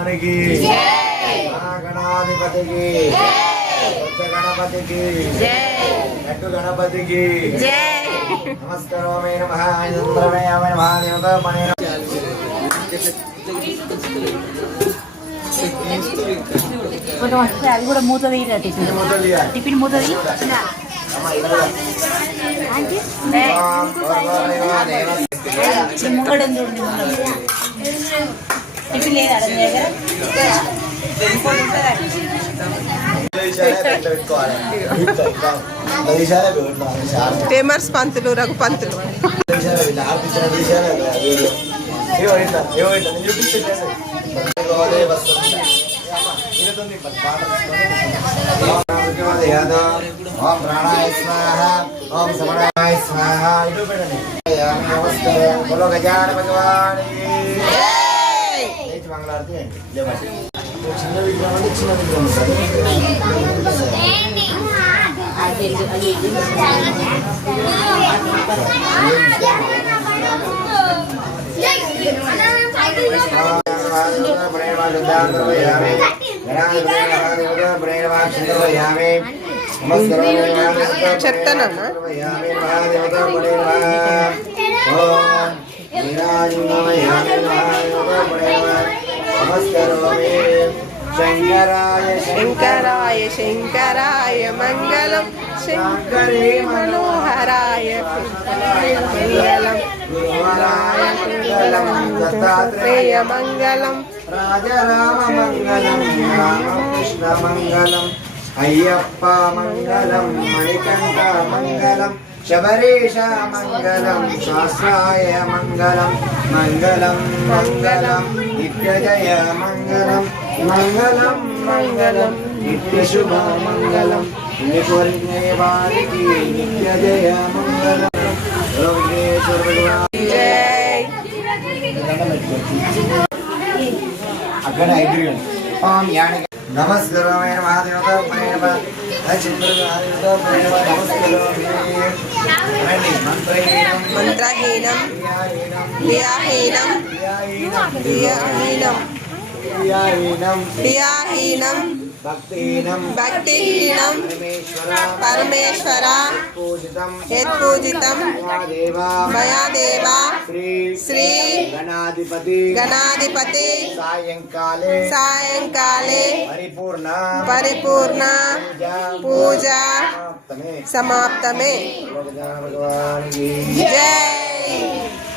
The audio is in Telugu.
भगवान की गणाधिपति की गणपति की लड्डू गणपति की नमस्कारों नमः అది కూడా మూత తీయరా టిఫిన్ మూత తీ ముంగడం చూడండి టిఫిన్ లేదా ఫేమస్ పంతులు రఘు పంతులు ओम प्राणाय स्वाहा ओम समणाय स्वाहा नमस्कार बोलो गजानन भगवान की जय मंगलारती है जय माता చిన్న విగ్రహం అంటే చిన్న విగ్రహం చెప్తానా शंकराय शंकराय मंगलम शंकरे मनोहराय मंगलम गुरुवराय मंगलम दत्तात्रेय मंगलम राजा राम मंगलम रामकृष्ण मंगलम अय्यप्प मंगलम मणिकंठ मंगलम शबरीश मंगलम शास्त्राय मंगलम मंगलम मंगलम नित्यजय मंगलम मंगलम मंगलम नित्यशुभ मंगलम निकोरिज्ञेवारिकी नित्यजय मंगलम विघ्नेश्वर भगवान जय अगर ऐग्रियन ओम यानी नमस्काराय महादेवता प्रेमा चंद्रगादेवता प्रेमा नमस्काराय मंत्रहीनम क्रियाहीनम भक्तिहीनम परमेश्वर यत्पूजितं मया देवा श्री गणाधिपति सायंकाले परिपूर्ण पूजा समाप्तमे जय।